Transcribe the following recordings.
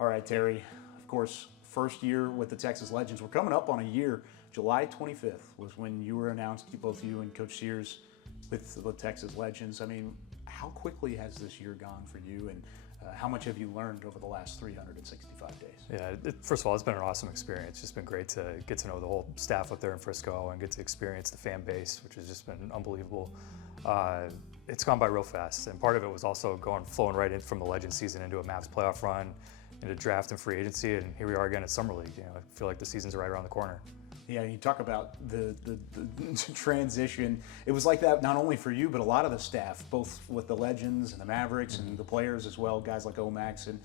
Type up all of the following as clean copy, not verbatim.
All right, Terry, of course, first year with the Texas Legends. We're coming up on a year. July 25th was when you were announced, both you and Coach Sears, with the Texas Legends. I mean, how quickly has this year gone for you, and how much have you learned over the last 365 days? Yeah, first of all, it's been an awesome experience. It's just been great to get to know the whole staff up there in Frisco and get to experience the fan base, which has just been unbelievable. It's gone by real fast, and part of it was also flowing right in from the Legends season into a Mavs playoff run, into draft and free agency, and here we are again at Summer League. You know, I feel like the season's right around the corner. Yeah, you talk about the transition. It was like that not only for you, but a lot of the staff, both with the Legends and the Mavericks and the players as well, guys like Omax and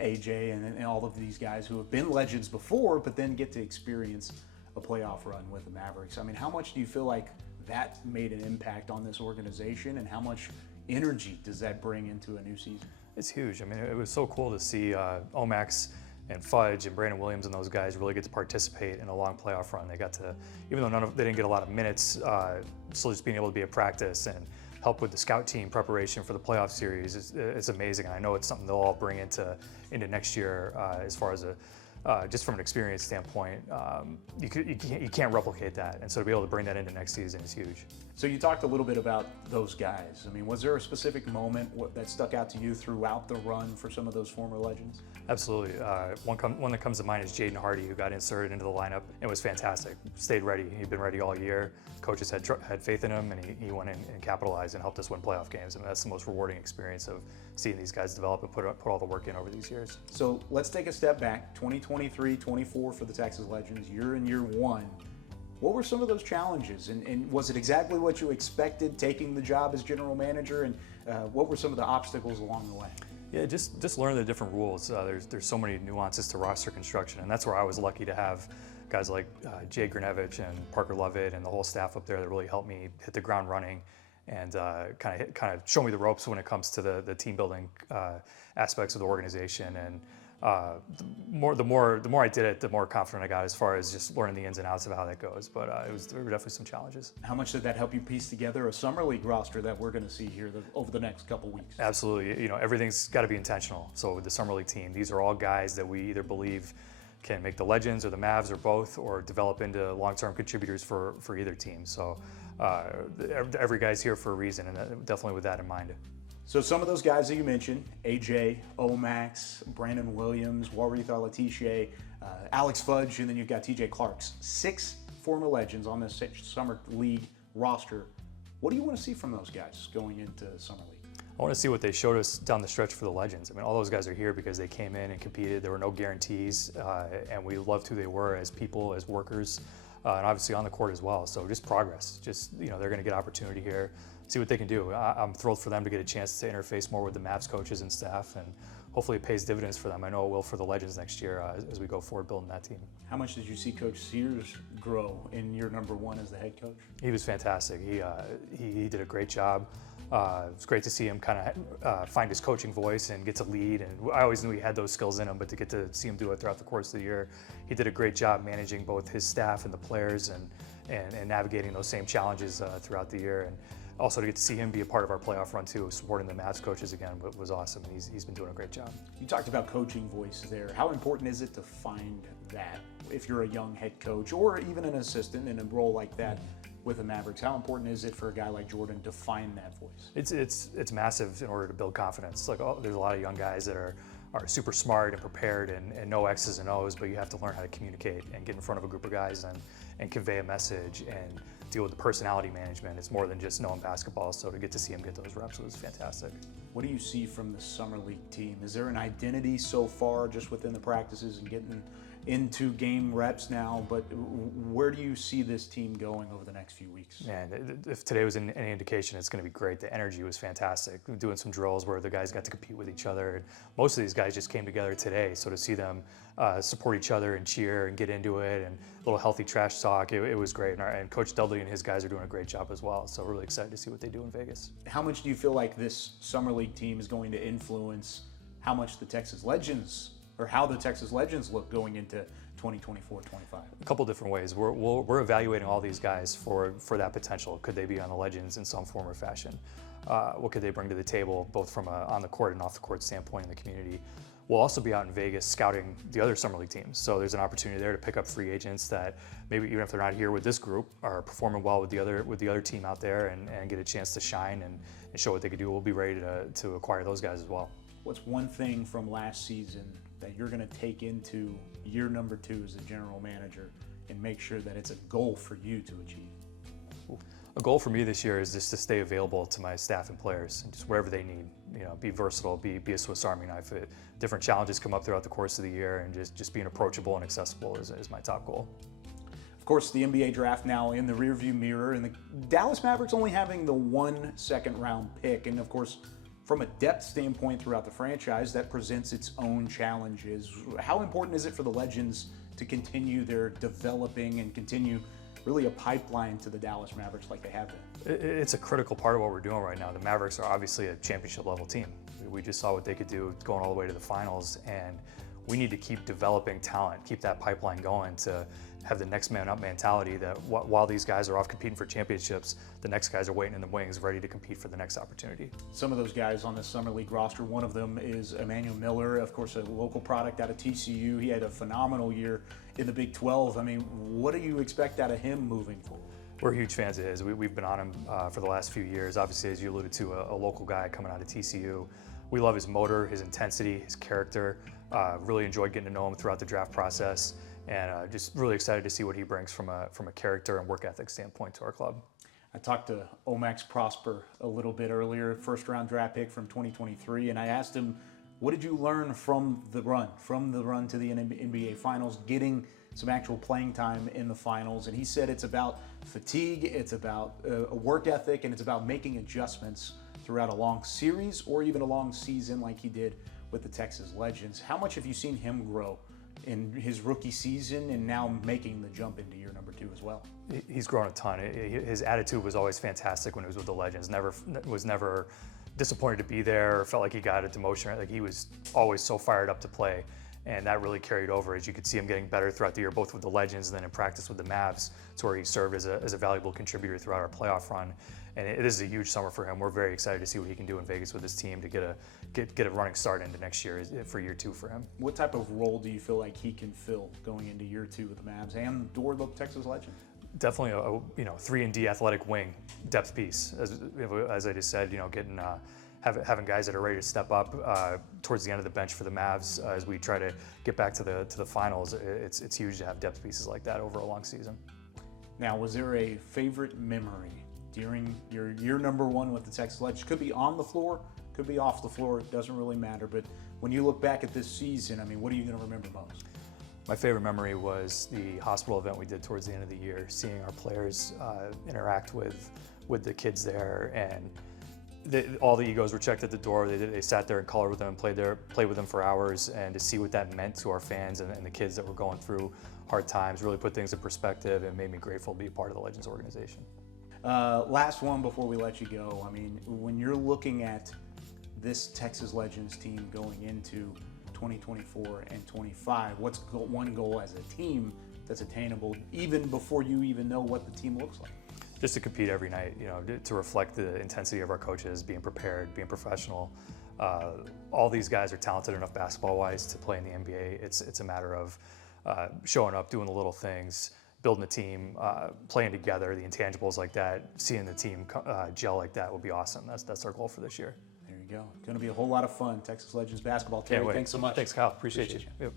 AJ and all of these guys who have been Legends before, but then get to experience a playoff run with the Mavericks. I mean, how much do you feel like that made an impact on this organization, and how much energy does that bring into a new season? It's huge. I mean, it was so cool to see Omax and Fudge and Brandon Williams and those guys really get to participate in a long playoff run. They got to, even though they didn't get a lot of minutes, still just being able to be at practice and help with the scout team preparation for the playoff series is amazing. And I know it's something they'll all bring into next year as far as just from an experience standpoint. You can't replicate that, and so to be able to bring that into next season is huge. So you talked a little bit about those guys. I mean, was there a specific moment that stuck out to you throughout the run for some of those former Legends? Absolutely. One that comes to mind is Jaden Hardy, who got inserted into the lineup and was fantastic. Stayed ready. He'd been ready all year. Coaches had faith in him, and he went in and capitalized and helped us win playoff games. And that's the most rewarding experience of seeing these guys develop and put all the work in over these years. So let's take a step back. 2023-24 for the Texas Legends. You're in year one. What were some of those challenges, and was it exactly what you expected taking the job as general manager, and what were some of the obstacles along the way? Yeah, just learn the different rules. There's so many nuances to roster construction, and that's where I was lucky to have guys like Jay Grinevich and Parker Lovett and the whole staff up there that really helped me hit the ground running and kind of show me the ropes when it comes to the team building aspects of the organization. And the more I did it, the more confident I got as far as just learning the ins and outs of how that goes. But there were definitely some challenges. How much did that help you piece together a Summer League roster that we're going to see here over the next couple weeks? Absolutely. You know, everything's got to be intentional. So with the Summer League team, these are all guys that we either believe can make the Legends or the Mavs or both, or develop into long-term contributors for either team. So every guy's here for a reason, and definitely with that in mind. So some of those guys that you mentioned, AJ, Omax, Brandon Williams, Warith Letitia, Alex Fudge, and then you've got TJ Clarks. 6 former Legends on this Summer League roster. What do you want to see from those guys going into Summer League? I want to see what they showed us down the stretch for the Legends. I mean, all those guys are here because they came in and competed. There were no guarantees, and we loved who they were as people, as workers, and obviously on the court as well. So just progress. Just, you know, they're going to get opportunity here. See what they can do. I'm thrilled for them to get a chance to interface more with the Mavs coaches and staff, and hopefully it pays dividends for them. I know it will for the Legends next year as we go forward building that team. How much did you see Coach Sears grow in year number one as the head coach? He was fantastic. He did a great job. It was great to see him kind of find his coaching voice and get to lead. And I always knew he had those skills in him, but to get to see him do it throughout the course of the year, he did a great job managing both his staff and the players and navigating those same challenges throughout the year. And also to get to see him be a part of our playoff run too, supporting the Mavs coaches again, was awesome. He's been doing a great job. You talked about coaching voice there. How important is it to find that if you're a young head coach or even an assistant in a role like that with the Mavericks? How important is it for a guy like Jordan to find that voice? It's massive in order to build confidence. Like, there's a lot of young guys that are super smart and prepared and know X's and O's, but you have to learn how to communicate and get in front of a group of guys and convey a message and deal with the personality management. It's more than just knowing basketball, so to get to see him get those reps was fantastic. What do you see from the Summer League team? Is there an identity so far just within the practices and getting into game reps now, but where do you see this team going over the next few weeks? Man, if today was any indication, it's going to be great. The energy was fantastic. Doing some drills where the guys got to compete with each other. And most of these guys just came together today, so to see them support each other and cheer and get into it and a little healthy trash talk, it was great. And Coach Dudley and his guys are doing a great job as well, so we're really excited to see what they do in Vegas. How much do you feel like this Summer League team is going to influence how much the Texas Legends, or how the Texas Legends look going into 2024-25? A couple different ways. We're evaluating all these guys for that potential. Could they be on the Legends in some form or fashion? What could they bring to the table, both from a on the court and off the court standpoint in the community? we'll also be out in Vegas scouting the other summer league teams. So there's an opportunity there to pick up free agents that maybe even if they're not here with this group are performing well with the other team out there and get a chance to shine and show what they could do. We'll be ready to acquire those guys as well. What's one thing from last season that you're going to take into year number 2 as a general manager and make sure that it's a goal for you to achieve? A goal for me this year is just to stay available to my staff and players, and just wherever they need. Be versatile, be a Swiss Army knife. Different challenges come up throughout the course of the year, and just being approachable and accessible is my top goal. Of course, the NBA draft now in the rearview mirror, and the Dallas Mavericks only having the 1 second-round pick, and of course, from a depth standpoint throughout the franchise, that presents its own challenges. How important is it for the Legends to continue their developing and continue really a pipeline to the Dallas Mavericks like they have been? It's a critical part of what we're doing right now. The Mavericks are obviously a championship level team. We just saw what they could do going all the way to the finals, and we need to keep developing talent, keep that pipeline going to have the next man up mentality that while these guys are off competing for championships, the next guys are waiting in the wings ready to compete for the next opportunity. Some of those guys on the Summer League roster, one of them is Emmanuel Miller, of course a local product out of TCU. He had a phenomenal year in the Big 12. I mean, what do you expect out of him moving forward? We're huge fans of his. We've been on him for the last few years. Obviously, as you alluded to, a local guy coming out of TCU. We love his motor, his intensity, his character. Really enjoyed getting to know him throughout the draft process, and just really excited to see what he brings from a character and work ethic standpoint to our club. I talked to Omax Prosper a little bit earlier, first-round draft pick from 2023, and I asked him, what did you learn from the run to the NBA Finals, getting some actual playing time in the finals? And he said it's about fatigue, it's about a work ethic, and it's about making adjustments throughout a long series or even a long season like he did with the Texas Legends. How much have you seen him grow in his rookie season and now making the jump into year number 2 as well? He's grown a ton. His attitude was always fantastic when he was with the Legends. Was never disappointed to be there or felt like he got a demotion. Like, he was always so fired up to play, and that really carried over as you could see him getting better throughout the year, both with the Legends and then in practice with the Mavs, to where he served as a valuable contributor throughout our playoff run. And it is a huge summer for him. We're very excited to see what he can do in Vegas with his team to get a running start into next year for year 2 for him. What type of role do you feel like he can fill going into year 2 with the Mavs and or the Texas Legends? Definitely a 3-and-D athletic wing depth piece. As I just said, getting having guys that are ready to step up towards the end of the bench for the Mavs as we try to get back to the finals. It's huge to have depth pieces like that over a long season. Now, was there a favorite memory during your year number 1 with the Texas Legends? Could be on the floor, could be off the floor, it doesn't really matter. But when you look back at this season, I mean, what are you going to remember most? My favorite memory was the hospital event we did towards the end of the year, seeing our players interact with the kids there, and all the egos were checked at the door. They sat there and colored with them, played with them for hours, and to see what that meant to our fans and the kids that were going through hard times really put things in perspective and made me grateful to be a part of the Legends organization. Last one before we let you go. I mean, when you're looking at this Texas Legends team going into 2024 and 25, what's one goal as a team that's attainable even before you even know what the team looks like? Just to compete every night, to reflect the intensity of our coaches, being prepared, being professional. All these guys are talented enough basketball-wise to play in the NBA. It's a matter of showing up, doing the little things, building a team, playing together, the intangibles like that, seeing the team gel like that would be awesome. That's our goal for this year. There you go. It's going to be a whole lot of fun. Texas Legends basketball. Terry, thanks so much. Thanks, Kyle. Appreciate you. Yep.